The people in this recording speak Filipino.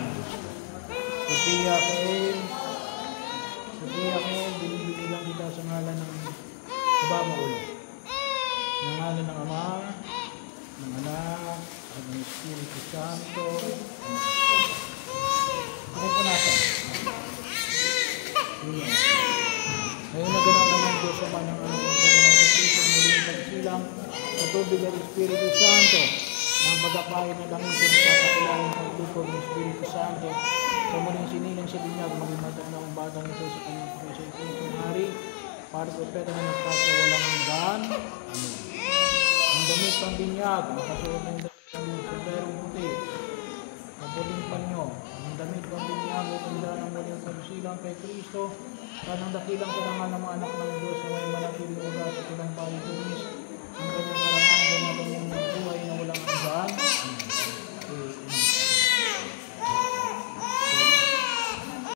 ng Diyos. Sophia Kael, binibilang kita sa ngalan ng Kabamaulo. Sa ngalan ng Ama, ng Anak, at ng Espiritu Santo. Ako po nasa. Ngayon na ganang naman Diyos sa Manang Anak ng Panginoon sa Kristo, muling pagsilang sa tubig at Espiritu Santo, ang pagkapain na langit sa pagkakilala ng paglupog ng Espiritu Santo, sa muling sinilang sa binyag, maging matanda ang batang ito sa kanyang pagkakasal ng hari, para propeta na nagkasawalang hanggan. Amen. Ang damit pang binyag, nakasuot ng sombrerong puti, maputing panyo, ang damit pang binyag, utanda ng muling pagsilang kay Kristo, kanang dakilang karangal ng mga anak ng Diyos na may manatiling ugas at ilang palipunis,